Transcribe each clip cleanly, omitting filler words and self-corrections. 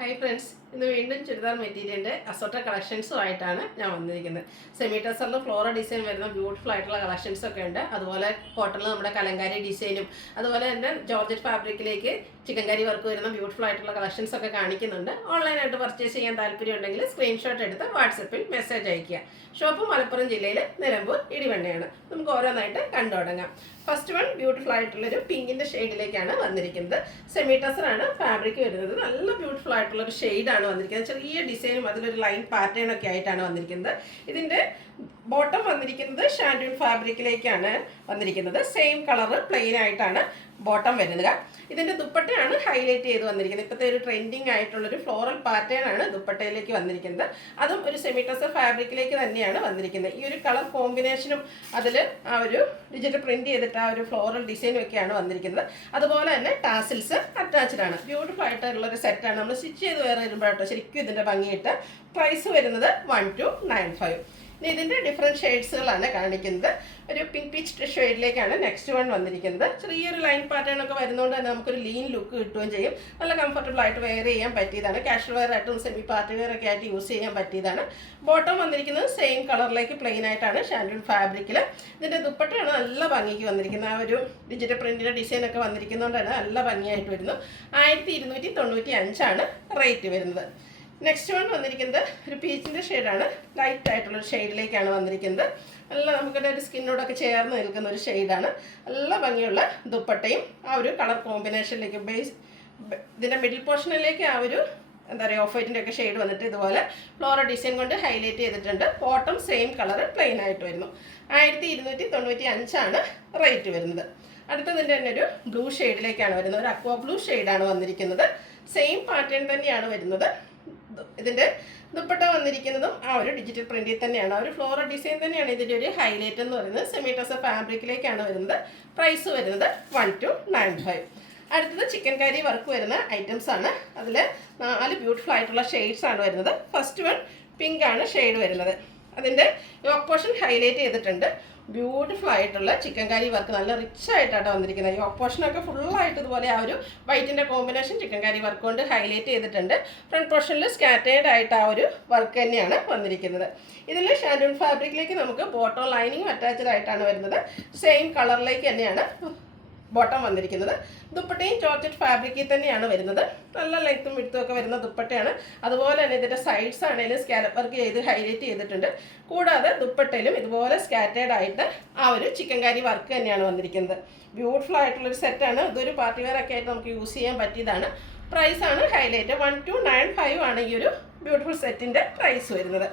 Hi friends, ഇന്ന് വീണ്ടും ചുരിദാർ മെറ്റീരിയലിൻ്റെ അസോട്ട കളക്ഷൻസുമായിട്ടാണ് ഞാൻ വന്നിരിക്കുന്നത്. സെമി ടസറിൽ ഫ്ലോറൽ ഡിസൈൻ വരുന്ന ബ്യൂട്ടിഫുൾ ആയിട്ടുള്ള കളക്ഷൻസൊക്കെ ഉണ്ട്. അതുപോലെ കോട്ടണിൽ നമ്മുടെ കലങ്കാരി ഡിസൈനും അതുപോലെ തന്നെ ജോർജറ്റ് ഫാബ്രിക്കിലേക്ക് ചിക്കൻകാരി വർക്ക് വരുന്ന ബ്യൂട്ടിഫുൾ ആയിട്ടുള്ള കളക്ഷൻസൊക്കെ കാണിക്കുന്നുണ്ട്. ഓൺലൈനായിട്ട് പർച്ചേസ് ചെയ്യാൻ താല്പര്യം ഉണ്ടെങ്കിൽ സ്ക്രീൻഷോട്ട് എടുത്ത് വാട്സപ്പിൽ മെസ്സേജ് അയയ്ക്കുക. ഷോപ്പ് മലപ്പുറം ജില്ലയിൽ നിലമ്പൂർ ഇടിവണ്ണയാണ്. നമുക്ക് ഓരോന്നായിട്ട് കണ്ടു തുടങ്ങാം. ഫസ്റ്റ് വൺ ബ്യൂട്ടിഫുൾ ആയിട്ടുള്ളൊരു പിങ്കിൻ്റെ ഷെയ്ഡിലേക്കാണ് വന്നിരിക്കുന്നത്. സെമി ടസറാണ് ഫാബ്രിക് വരുന്നത്. നല്ല ബ്യൂട്ടിഫുൾ ആയിട്ടുള്ളൊരു ഷെയ്ഡാണ് വന്നിരിക്കുന്നത്. ചെറിയ ഡിസൈനും അതിലൊരു ലൈൻ പാറ്റേൺ ഒക്കെ ആയിട്ടാണ് വന്നിരിക്കുന്നത്. ഇതിൻ്റെ ബോട്ടം വന്നിരിക്കുന്നത് ഷാൻഡൂൺ ഫാബ്രിക്കിലേക്കാണ് വന്നിരിക്കുന്നത്. സെയിം കളറ് പ്ലെയിൻ ആയിട്ടാണ് ബോട്ടം വരുന്നത്. ഇതിൻ്റെ ദുപ്പട്ടയാണ് ഹൈലൈറ്റ് ചെയ്ത് വന്നിരിക്കുന്നത്. ഇപ്പോഴത്തെ ഒരു ട്രെൻഡിങ് ആയിട്ടുള്ളൊരു ഫ്ലോറൽ പാറ്റേൺ ആണ് ദുപ്പട്ടയിലേക്ക് വന്നിരിക്കുന്നത്. അതും ഒരു സെമി ടസർ ഫാബ്രിക്കിലേക്ക് തന്നെയാണ് വന്നിരിക്കുന്നത്. ഈ ഒരു കളർ കോമ്പിനേഷനും അതിൽ ആ ഒരു ഡിജിറ്റൽ പ്രിന്റ് ചെയ്തിട്ട് ആ ഒരു ഫ്ലോറൽ ഡിസൈനും ഒക്കെയാണ് വന്നിരിക്കുന്നത്. അതുപോലെ തന്നെ ടാസിൽസ് അറ്റാച്ച്ഡ് ആണ്. ബ്യൂട്ടിഫുൾ ആയിട്ടുള്ളൊരു സെറ്റാണ്. നമ്മൾ സ്റ്റിച്ച് ചെയ്ത് വേറെ വരുമ്പോഴാട്ടോ ശരിക്കും ഇതിൻ്റെ ഭംഗിയിട്ട്. പ്രൈസ് വരുന്നത് 1295. ഇനി ഇതിൻ്റെ ഡിഫറെൻറ്റ് ഷെയ്ഡ്സുകളാണ് കാണിക്കുന്നത്. ഒരു പിങ്ക് പീച്ച് ഷെയ്ഡിലേക്കാണ് നെക്സ്റ്റ് വൺ വന്നിരിക്കുന്നത്. ചെറിയൊരു ലൈൻ പാറ്റേൺ ഒക്കെ വരുന്നതുകൊണ്ട് തന്നെ നമുക്കൊരു ലീൻ ലുക്ക് കിട്ടുകയും ചെയ്യും. നല്ല കംഫർട്ടബിൾ ആയിട്ട് വെയർ ചെയ്യാൻ പറ്റിയതാണ്. കാഷ്വൽ വെയർ ആയിട്ടും സെമി പാർട്ടി വെയർ ഒക്കെ ആയിട്ട് യൂസ് ചെയ്യാൻ പറ്റിയതാണ്. ബോട്ടം വന്നിരിക്കുന്നത് സെയിം കളറിലേക്ക് പ്ലെയിൻ ആയിട്ടാണ് ഷാൻഡൂൺ ഫാബ്രിക്കിൽ. ഇതിൻ്റെ ദുപ്പട്ടയാണ് നല്ല ഭംഗിക്ക് വന്നിരിക്കുന്നത്. ആ ഒരു ഡിജിറ്റൽ പ്രിന്റിൻ്റെ ഡിസൈൻ ഒക്കെ വന്നിരിക്കുന്നതുകൊണ്ട് തന്നെ നല്ല ഭംഗിയായിട്ട് വരുന്നു. 1295 റേറ്റ് വരുന്നത്. നെക്സ്റ്റ് വൺ വന്നിരിക്കുന്നത് ഒരു പീച്ചിൻ്റെ ഷെയ്ഡാണ്. ലൈറ്റ് ആയിട്ടുള്ളൊരു ഷെയ്ഡിലേക്കാണ് വന്നിരിക്കുന്നത്. നല്ല നമുക്കിടെ ഒരു സ്കിന്നോടൊക്കെ ചേർന്ന് നിൽക്കുന്ന ഒരു ഷെയ്ഡാണ്. നല്ല ഭംഗിയുള്ള ദുപ്പട്ടയും ആ ഒരു കളർ കോമ്പിനേഷനിലേക്ക് ഇതിൻ്റെ മിഡിൽ പോർഷനിലേക്ക് ആ ഒരു എന്താ പറയുക ഓഫ് വൈറ്റിൻ്റെ ഒക്കെ ഷെയ്ഡ് വന്നിട്ട് ഇതുപോലെ ഫ്ലോറൽ ഡിസൈൻ കൊണ്ട് ഹൈലൈറ്റ് ചെയ്തിട്ടുണ്ട്. ബോട്ടം സെയിം കളർ പ്ലെയിൻ ആയിട്ട് വരുന്നു. 1295 റേറ്റ് വരുന്നത്. അടുത്തതിൻ്റെ തന്നെ ഒരു ബ്ലൂ ഷെയ്ഡിലേക്കാണ് വരുന്നത്. ഒരു അക്വാ ബ്ലൂ ഷെയ്ഡാണ് വന്നിരിക്കുന്നത്. സെയിം പാറ്റേൺ തന്നെയാണ് വരുന്നത്. ഇതിൻ്റെ ദുപ്പട്ട വന്നിരിക്കുന്നതും ആ ഒരു ഡിജിറ്റൽ പ്രിന്റിൽ തന്നെയാണ്. ആ ഒരു ഫ്ലോറൽ ഡിസൈൻ തന്നെയാണ് ഇതിൻ്റെ ഒരു ഹൈലൈറ്റ് എന്ന് പറയുന്നത്. സെമി ടസർ ഫാബ്രിക്കിലേക്കാണ് വരുന്നത്. പ്രൈസ് വരുന്നത് 1295. അടുത്തത് ചിക്കൻകാരി വർക്ക് വരുന്ന ഐറ്റംസ് ആണ്. അതിൽ 4 ബ്യൂട്ടിഫുൾ ആയിട്ടുള്ള ഷെയ്ഡ്സ് ആണ് വരുന്നത്. ഫസ്റ്റ് വൺ പിങ്ക് ആണ് ഷെയ്ഡ് വരുന്നത്. അതിൻ്റെ യോക്ക് പോർഷൻ ഹൈലൈറ്റ് ചെയ്തിട്ടുണ്ട്. ബ്യൂട്ടിഫുൾ ആയിട്ടുള്ള ചിക്കൻകാരി വർക്ക് നല്ല റിച്ച് ആയിട്ടാണ് വന്നിരിക്കുന്നത്. യോക്ക് പോർഷനൊക്കെ ഫുള്ളായിട്ട് ഇതുപോലെ ആ ഒരു വൈറ്റിൻ്റെ കോമ്പിനേഷൻ ചിക്കൻകാരി വർക്ക് കൊണ്ട് ഹൈലൈറ്റ് ചെയ്തിട്ടുണ്ട്. ഫ്രണ്ട് പോർഷനിൽ സ്കാറ്റേർഡ് ആയിട്ട് ആ ഒരു വർക്ക് തന്നെയാണ് വന്നിരിക്കുന്നത്. ഇതിൽ ഷാൻഡൂൺ ഫാബ്രിക്കിലേക്ക് നമുക്ക് ബോട്ടം ലൈനിങ് അറ്റാച്ച്ഡ് ആയിട്ടാണ് വരുന്നത്. സെയിം കളറിലേക്ക് തന്നെയാണ് ബോട്ടം വന്നിരിക്കുന്നത്. ദുപ്പട്ടയും ജോർജറ്റ് ഫാബ്രിക്കിൽ തന്നെയാണ് വരുന്നത്. നല്ല ലെങ്ത്തും വിഡ്ത്തും ഒക്കെ വരുന്ന ദുപ്പട്ടയാണ്. അതുപോലെ തന്നെ ഇതിൻ്റെ സൈഡ്സ് ആണെങ്കിലും സ്കാലപ്പ് വർക്ക് ചെയ്ത് ഹൈലൈറ്റ് ചെയ്തിട്ടുണ്ട്. കൂടാതെ ദുപ്പട്ടയിലും ഇതുപോലെ സ്കാറ്റേർഡ് ആയിട്ട് ആ ഒരു ചിക്കൻകാരി വർക്ക് തന്നെയാണ് വന്നിരിക്കുന്നത്. ബ്യൂട്ടിഫുൾ ആയിട്ടുള്ളൊരു സെറ്റാണ്. ഇതൊരു പാർട്ടി വെയർ ഒക്കെ ആയിട്ട് നമുക്ക് യൂസ് ചെയ്യാൻ പറ്റിയതാണ്. പ്രൈസാണ് ഹൈലൈറ്റ്. 1295 ആണ് ഈ ഒരു ബ്യൂട്ടിഫുൾ സെറ്റിൻ്റെ പ്രൈസ് വരുന്നത്.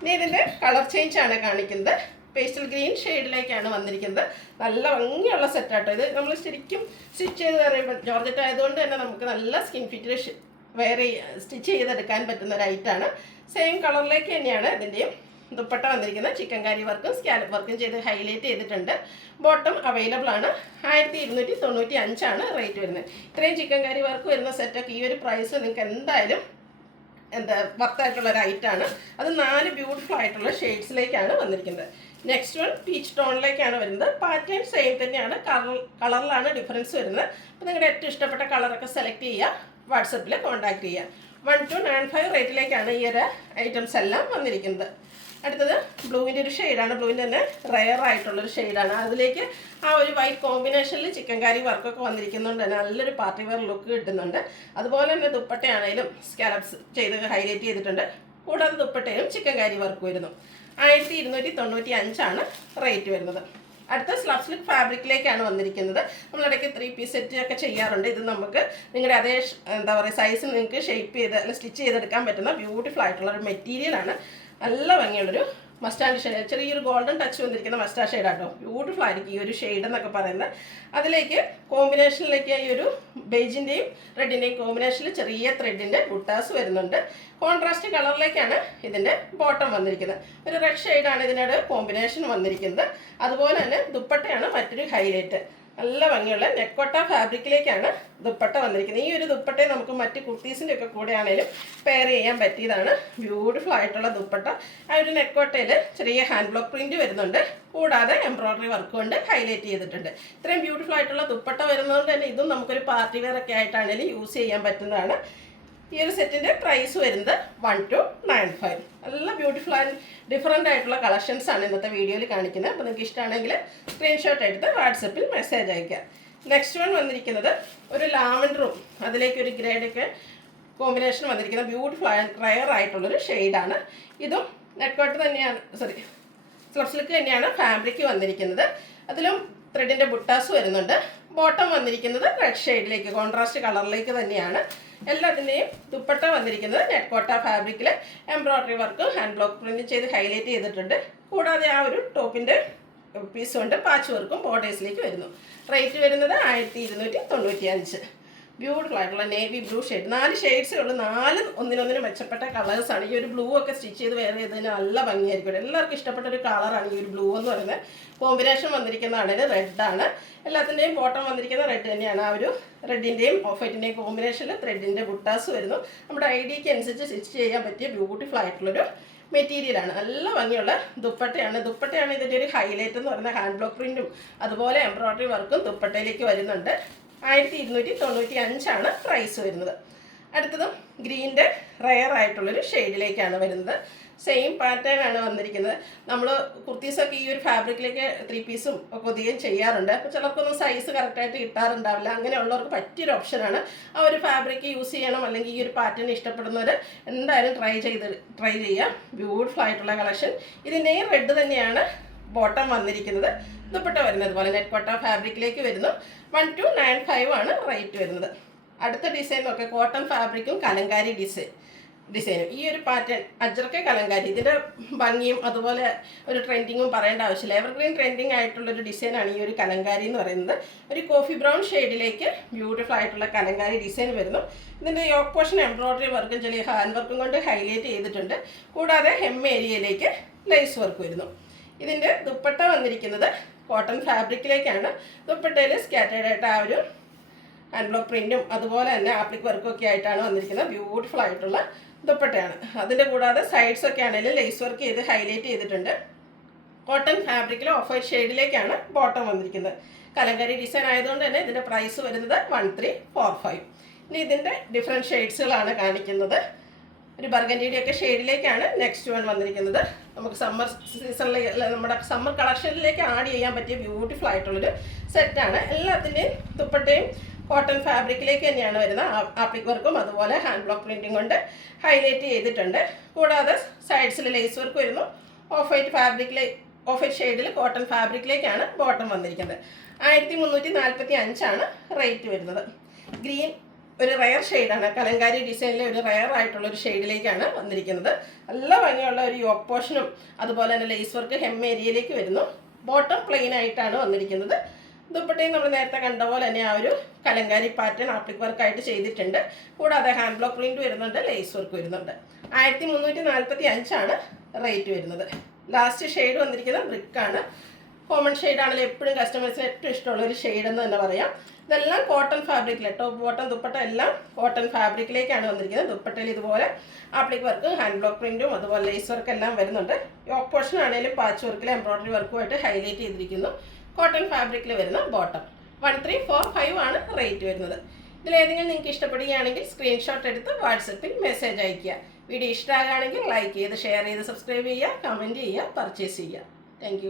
ഇനി ഇതിൻ്റെ കളർ ചേഞ്ച് ആണ് കാണിക്കുന്നത്. പേസ്റ്റൽ ഗ്രീൻ ഷെയ്ഡിലേക്കാണ് വന്നിരിക്കുന്നത്. നല്ല ഭംഗിയുള്ള സെറ്റാട്ടോ. ഇത് നമ്മൾ ശരിക്കും സ്റ്റിച്ച് ചെയ്ത് പറയുമ്പോൾ ജോർജറ്റ് ആയതുകൊണ്ട് തന്നെ നമുക്ക് നല്ല സ്കിൻ ഫിറ്റിൽ സ്റ്റിച്ച് ചെയ്തെടുക്കാൻ പറ്റുന്ന ഒരു ഐറ്റാണ്. സെയിം കളറിലേക്ക് തന്നെയാണ് ഇതിൻ്റെയും ദുപ്പട്ട വന്നിരിക്കുന്നത്. ചിക്കൻകാരി വർക്കും സ്കാലപ്പ് വർക്കും ചെയ്ത് ഹൈലൈറ്റ് ചെയ്തിട്ടുണ്ട്. ബോട്ടം അവൈലബിൾ ആണ്. 1295 റേറ്റ് വരുന്നത്. ഇത്രയും ചിക്കൻകാരി വർക്ക് വരുന്ന സെറ്റൊക്കെ ഈ ഒരു പ്രൈസ് നിങ്ങൾക്ക് എന്തായാലും വർത്തായിട്ടുള്ളൊരു ഐറ്റാണ്. അത് 4 ബ്യൂട്ടിഫുൾ ആയിട്ടുള്ള ഷെയ്ഡ്സിലേക്കാണ് വന്നിരിക്കുന്നത്. നെക്സ്റ്റ് വൺ പീച്ച് ടോണിലേക്കാണ് വരുന്നത്. പാറ്റേൺ സെയിം തന്നെയാണ്. കളറിലാണ് ഡിഫറൻസ് വരുന്നത്. അപ്പോൾ നിങ്ങളുടെ ഏറ്റവും ഇഷ്ടപ്പെട്ട കളറൊക്കെ സെലക്ട് ചെയ്യുക. വാട്സപ്പിൽ കോൺടാക്ട് ചെയ്യുക. 1295 റേറ്റിലേക്കാണ് ഈ ഒരു ഐറ്റംസ് എല്ലാം വന്നിരിക്കുന്നത്. അടുത്തത് ബ്ലൂവിൻ്റെ ഒരു ഷെയ്ഡാണ്. ബ്ലൂവിൻ്റെ തന്നെ റെയർ ആയിട്ടുള്ളൊരു ഷെയ്ഡാണ്. അതിലേക്ക് ആ ഒരു വൈറ്റ് കോമ്പിനേഷനിൽ ചിക്കൻകാരി വർക്കൊക്കെ വന്നിരിക്കുന്നതുകൊണ്ട് തന്നെ നല്ലൊരു പാർട്ടി വെയർ ലുക്ക് കിട്ടുന്നുണ്ട്. അതുപോലെ തന്നെ ദുപ്പട്ടയാണെങ്കിലും സ്കാലപ്സ് ചെയ്ത് ഹൈലൈറ്റ് ചെയ്തിട്ടുണ്ട്. കൂടാതെ ദുപ്പട്ടയിലും ചിക്കൻകാരി വർക്ക് വരുന്നു. 1295 റേറ്റ് വരുന്നത്. അടുത്ത സ്ലബ് സ്ലിപ്പ് ഫാബ്രിക്കിലേക്കാണ് വന്നിരിക്കുന്നത്. നമ്മളിടയ്ക്ക് 3 പീസ് സെറ്റ് ഒക്കെ ചെയ്യാറുണ്ട്. ഇത് നമുക്ക് നിങ്ങളുടെ അതേ എന്താ പറയുക സൈസ് നിങ്ങൾക്ക് ഷേപ്പ് ചെയ്ത് അല്ല സ്റ്റിച്ച് ചെയ്തെടുക്കാൻ പറ്റുന്ന ബ്യൂട്ടിഫുൾ ആയിട്ടുള്ള ഒരു മെറ്റീരിയലാണ്. നല്ല ഭംഗിയുള്ളൊരു മസ്റ്റാർഡ് ഷെയ്ഡ്, ചെറിയൊരു ഗോൾഡൻ ടച്ച് വന്നിരിക്കുന്ന മസ്റ്റാർഡ് ഷെയ്ഡാട്ടോ. ബ്യൂട്ടിഫുൾ ആയിരിക്കും ഈ ഒരു ഷെയ്ഡ് എന്നൊക്കെ പറയുന്നത്. അതിലേക്ക് കോമ്പിനേഷനിലേക്ക് ഈ ഒരു ബേജിൻ്റെയും റെഡിൻ്റെയും കോമ്പിനേഷനിൽ ചെറിയ ത്രെഡിൻ്റെ ബുട്ടാസ് വരുന്നുണ്ട്. കോൺട്രാസ്റ്റ് കളറിലേക്കാണ് ഇതിൻ്റെ ബോട്ടം വന്നിരിക്കുന്നത്. ഒരു റെഡ് ഷെയ്ഡാണ് ഇതിനോട് കോമ്പിനേഷൻ വന്നിരിക്കുന്നത്. അതുപോലെ തന്നെ ദുപ്പട്ടയാണ് മറ്റൊരു ഹൈലൈറ്റ്. നല്ല ഭംഗിയുള്ള നെക്കോട്ട ഫാബ്രിക്കിലേക്കാണ് ദുപ്പട്ട വന്നിരിക്കുന്നത്. ഈ ഒരു ദുപ്പട്ടയെ നമുക്ക് മറ്റ് കുർത്തീസിൻ്റെ ഒക്കെ കൂടെ ആണെങ്കിലും പെയർ ചെയ്യാൻ പറ്റിയതാണ്. ബ്യൂട്ടിഫുൾ ആയിട്ടുള്ള ദുപ്പട്ട. ആ ഒരു നെക്കോട്ടയിൽ ചെറിയ ഹാൻഡ് ബ്ലോക്ക് പ്രിന്റ് വരുന്നുണ്ട്. കൂടാതെ എംബ്രോയ്ഡറി വർക്ക് കൊണ്ട് ഹൈലൈറ്റ് ചെയ്തിട്ടുണ്ട്. ഇത്രയും ബ്യൂട്ടിഫുൾ ആയിട്ടുള്ള ദുപ്പട്ട വരുന്നതുകൊണ്ട് തന്നെ ഇതും നമുക്കൊരു പാർട്ടി വെയർ ഒക്കെ ആയിട്ടാണെങ്കിലും യൂസ് ചെയ്യാൻ പറ്റുന്നതാണ്. ഈ ഒരു സെറ്റിൻ്റെ പ്രൈസ് വരുന്നത് 1295. നല്ല ബ്യൂട്ടിഫുൾ ആൻഡ് ഡിഫറെൻ്റ് ആയിട്ടുള്ള കളക്ഷൻസ് ആണ് ഇന്നത്തെ വീഡിയോയിൽ കാണിക്കുന്നത്. അപ്പോൾ നിങ്ങൾക്ക് ഇഷ്ടമാണെങ്കിൽ സ്ക്രീൻഷോട്ട് എടുത്ത് വാട്സപ്പിൽ മെസ്സേജ് അയക്കുക. നെക്സ്റ്റ് വൺ വന്നിരിക്കുന്നത് ഒരു ലാവൻഡറും അതിലേക്ക് ഒരു ഗ്രേഡൊക്കെ കോമ്പിനേഷൻ വന്നിരിക്കുന്ന ബ്യൂട്ടിഫുൾ ആൻഡ് റയർ ആയിട്ടുള്ളൊരു ഷെയ്ഡാണ്. ഇതും നെറ്റ്കോട്ട് തന്നെയാണ്, സ്ലബ് സിൽക്ക് തന്നെയാണ് ഫാബ്രിക് വന്നിരിക്കുന്നത്. അതിലും ത്രെഡിൻ്റെ ബുട്ടാസ് വരുന്നുണ്ട്. ബോട്ടം വന്നിരിക്കുന്നത് റെഡ് ഷെയ്ഡിലേക്ക് കോൺട്രാസ്റ്റ് കളറിലേക്ക് തന്നെയാണ്. എല്ലാത്തിൻ്റെയും ദുപ്പട്ട വന്നിരിക്കുന്നത് നെറ്റ്കോട്ട ഫാബ്രിക്കിൽ embroidery work hand block print ചെയ്ത് ഹൈലൈറ്റ് ചെയ്തിട്ടുണ്ട്. കൂടാതെ ആ ഒരു ടോപ്പിൻ്റെ പീസ് കൊണ്ട് പാച്ച് വർക്കും ബോർഡേഴ്സിലേക്ക് വരുന്നു. റേറ്റ് വരുന്നത് 1295. ബ്യൂട്ടിഫുൾ ആയിട്ടുള്ള നേവി ബ്ലൂ ഷെയ്ഡ്. 4 ഷെയ്ഡ്സേ ഉള്ളൂ. 4 ഒന്നിനൊന്നിനും മെച്ചപ്പെട്ട കളേഴ്സാണ്. ഈ ഒരു ബ്ലൂ ഒക്കെ സ്റ്റിച്ച് ചെയ്ത് വേറെ ചെയ്തതിന് നല്ല ഭംഗിയായിരിക്കും. എല്ലാവർക്കും ഇഷ്ടപ്പെട്ട ഒരു കളറാണ് ഈ ഒരു ബ്ലൂ എന്ന് പറയുന്നത്. കോമ്പിനേഷൻ വന്നിരിക്കുന്നതാണ് റെഡാണ്. എല്ലാത്തിൻ്റെയും ബോട്ടം വന്നിരിക്കുന്ന റെഡ് തന്നെയാണ്. ആ ഒരു റെഡിൻ്റെയും ഓഫ് വൈറ്റിൻ്റെയും കോമ്പിനേഷനിൽ ത്രെഡിൻ്റെ ബുട്ടാസ് വരുന്നു. നമ്മുടെ ഐഡിയയ്ക്ക് അനുസരിച്ച് സ്റ്റിച്ച് ചെയ്യാൻ പറ്റിയ ബ്യൂട്ടിഫുൾ ആയിട്ടുള്ളൊരു മെറ്റീരിയലാണ്. നല്ല ഭംഗിയുള്ള ദുപ്പട്ടയാണ് ഇതിൻ്റെ ഒരു ഹൈലൈറ്റ് എന്ന് പറയുന്നത്. ഹാൻഡ് ബ്ലോക്ക് പ്രിൻറ്റും അതുപോലെ എംബ്രോയ്ഡറി വർക്കും ദുപ്പട്ടയിലേക്ക് വരുന്നുണ്ട്. 1295 പ്രൈസ് വരുന്നത്. അടുത്തതും ഗ്രീൻ്റെ റയർ ആയിട്ടുള്ളൊരു ഷെയ്ഡിലേക്കാണ് വരുന്നത്. സെയിം പാറ്റേൺ ആണ് വന്നിരിക്കുന്നത്. നമ്മൾ കുർത്തീസൊക്കെ ഈ ഒരു ഫാബ്രിക്കിലേക്ക് 3 പീസും ഒക്കെ അധികം ചെയ്യാറുണ്ട്. അപ്പോൾ ചിലർക്കൊന്നും സൈസ് കറക്റ്റായിട്ട് കിട്ടാറുണ്ടാവില്ല. അങ്ങനെയുള്ളവർക്ക് പറ്റിയൊരു ഓപ്ഷനാണ്. ആ ഒരു ഫാബ്രിക് യൂസ് ചെയ്യണം അല്ലെങ്കിൽ ഈ ഒരു പാറ്റേൺ ഇഷ്ടപ്പെടുന്നവർ എന്തായാലും ട്രൈ ചെയ്യാം. ബ്യൂട്ടിഫുൾ ആയിട്ടുള്ള കളക്ഷൻ. ഇതിൻ്റെയും റെഡ് തന്നെയാണ് ബോട്ടം വന്നിരിക്കുന്നത്. ദുപ്പട്ട വരുന്നത് പോലെ നെറ്റ്കോട്ട ഫാബ്രിക്കിലേക്ക് വരുന്നു. 1295 റേറ്റ് വരുന്നത്. അടുത്ത ഡിസൈൻ നോക്കുക. കോട്ടൺ ഫാബ്രിക്കും കലങ്കാരി ഡിസൈനും. ഈ ഒരു പാറ്റേൺ അജ്രക്ക കലങ്കാരി, ഇതിൻ്റെ ഭംഗിയും അതുപോലെ ഒരു ട്രെൻഡിങ്ങും പറയേണ്ട ആവശ്യമില്ല. എവർഗ്രീൻ ട്രെൻഡിങ് ആയിട്ടുള്ളൊരു ഡിസൈനാണ് ഈ ഒരു കലങ്കാരി എന്ന് പറയുന്നത്. ഒരു കോഫി ബ്രൗൺ ഷെയ്ഡിലേക്ക് ബ്യൂട്ടിഫുൾ ആയിട്ടുള്ള കലങ്കാരി ഡിസൈൻ വരുന്നു. ഇതിൻ്റെ യോക്ക് പോർഷൻ എംബ്രോയ്ഡറി വർക്കും ചെറിയ ഹാൻഡ് വർക്കും കൊണ്ട് ഹൈലൈറ്റ് ചെയ്തിട്ടുണ്ട്. കൂടാതെ ഹെം ഏരിയയിലേക്ക് ലൈസ് വർക്ക് വരുന്നു. ഇതിൻ്റെ ദുപ്പട്ട വന്നിരിക്കുന്നത് കോട്ടൺ ഫാബ്രിക്കിലേക്കാണ്. ദുപ്പട്ടയിൽ സ്കാറ്റേഡ് ആയിട്ട് ആ ഒരു ഹാൻഡ് ബ്ലോക്ക് പ്രിൻറ്റും അതുപോലെ തന്നെ ആപ്ലിക് വർക്കും ഒക്കെ ആയിട്ടാണ് വന്നിരിക്കുന്നത്. ബ്യൂട്ടിഫുൾ ആയിട്ടുള്ള ദുപ്പട്ടയാണ്. അതിൻ്റെ കൂടാതെ സൈഡ്സ് ഒക്കെ ആണെങ്കിലും ലേസ് വർക്ക് ചെയ്ത് ഹൈലൈറ്റ് ചെയ്തിട്ടുണ്ട്. കോട്ടൺ ഫാബ്രിക്കിൽ ഓഫ് വൈറ്റ് ഷെയ്ഡിലേക്കാണ് ബോട്ടം വന്നിരിക്കുന്നത്. കലങ്കാരി ഡിസൈൻ ആയതുകൊണ്ട് തന്നെ ഇതിൻ്റെ പ്രൈസ് വരുന്നത് 1345. ഇനി ഇതിൻ്റെ ഡിഫറെൻറ്റ് ഷെയ്ഡ്സുകളാണ് കാണിക്കുന്നത്. ഒരു ബർഗൻഡിയുടെ ഒക്കെ ഷെയ്ഡിലേക്കാണ് നെക്സ്റ്റ് വൺ വന്നിരിക്കുന്നത്. നമുക്ക് സമ്മർ സീസണിൽ നമ്മുടെ സമ്മർ കളക്ഷനിലേക്ക് ആഡ് ചെയ്യാൻ പറ്റിയ ബ്യൂട്ടിഫുൾ ആയിട്ടുള്ളൊരു സെറ്റാണ്. എല്ലാത്തിൻ്റെയും ദുപ്പട്ടയും കോട്ടൺ ഫാബ്രിക്കിലേക്ക് തന്നെയാണ് വരുന്നത്. ആപ്ലിക് വർക്കും അതുപോലെ ഹാൻഡ് ബ്ലോക്ക് പ്രിൻറ്റിങ് കൊണ്ട് ഹൈലൈറ്റ് ചെയ്തിട്ടുണ്ട്. കൂടാതെ സൈഡ്സിൽ ലേസ് വർക്ക് വരുന്നു. ഓഫ് വൈറ്റ് ഷെയ്ഡിൽ കോട്ടൺ ഫാബ്രിക്കിലേക്കാണ് ബോട്ടം വന്നിരിക്കുന്നത്. 1345 റേറ്റ് വരുന്നത്. ഗ്രീൻ ഒരു റയർ ഷെയ്ഡാണ്. കലങ്കാരി ഡിസൈനിലെ ഒരു റയർ ആയിട്ടുള്ളൊരു ഷെയ്ഡിലേക്കാണ് വന്നിരിക്കുന്നത്. നല്ല ഭംഗിയുള്ള ഒരു യോക്ക് പോർഷനും അതുപോലെ തന്നെ ലേസ് വർക്ക് ഹെം ഏരിയയിലേക്ക് വരുന്നു. ബോട്ടം പ്ലെയിൻ ആയിട്ടാണ് വന്നിരിക്കുന്നത്. ദുപ്പട്ടയും നമ്മൾ നേരത്തെ കണ്ട പോലെ തന്നെ ആ ഒരു കലങ്കാരി പാറ്റേൺ ആപ്ലിക് വർക്കായിട്ട് ചെയ്തിട്ടുണ്ട്. കൂടാതെ ഹാൻഡ് ബ്ലോക്ക് പ്രിൻറ്റ് വരുന്നുണ്ട്, ലേസ് വർക്ക് വരുന്നുണ്ട്. 1345 റേറ്റ് വരുന്നത്. ലാസ്റ്റ് ഷെയ്ഡ് വന്നിരിക്കുന്നത് ബ്രിക്കാണ്. കോമൺ ഷെയ്ഡാണെങ്കിൽ എപ്പോഴും കസ്റ്റമേഴ്സിന് ഏറ്റവും ഇഷ്ടമുള്ള ഒരു ഷെയ്ഡെന്ന് തന്നെ പറയാം. ഇതെല്ലാം കോട്ടൺ ഫാബ്രിക്കിൽ ടോപ്പ് ബോട്ടം ദുപ്പട്ട എല്ലാം കോട്ടൺ ഫാബ്രിക്കിലേക്കാണ് വന്നിരിക്കുന്നത്. ദുപ്പട്ടയിൽ ഇതുപോലെ ആപ്ലിക് വർക്ക് ഹാൻഡ് ബ്ലോക്ക് പ്രിൻറ്റും അതുപോലെ ലേസ് വർക്ക് എല്ലാം വരുന്നുണ്ട്. യോക്ക് പോർഷൻ ആണെങ്കിലും പാച്ച് വർക്കിൽ എംബ്രോയ്ഡറി വർക്കുമായിട്ട് ഹൈലൈറ്റ് ചെയ്തിരിക്കുന്നു. കോട്ടൺ ഫാബ്രിക്കിൽ വരുന്ന ബോട്ടം 1345 റേറ്റ് വരുന്നത്. ഇതിലേതെങ്കിലും നിങ്ങൾക്ക് ഇഷ്ടപ്പെടുകയാണെങ്കിൽ സ്ക്രീൻഷോട്ട് എടുത്ത് വാട്സപ്പിൽ മെസ്സേജ് അയയ്ക്കുക. വീഡിയോ ഇഷ്ടമാകുകയാണെങ്കിൽ ലൈക്ക് ചെയ്ത് ഷെയർ ചെയ്ത് സബ്സ്ക്രൈബ് ചെയ്യുക, കമൻറ്റ് ചെയ്യുക, പർച്ചേസ് ചെയ്യുക. താങ്ക്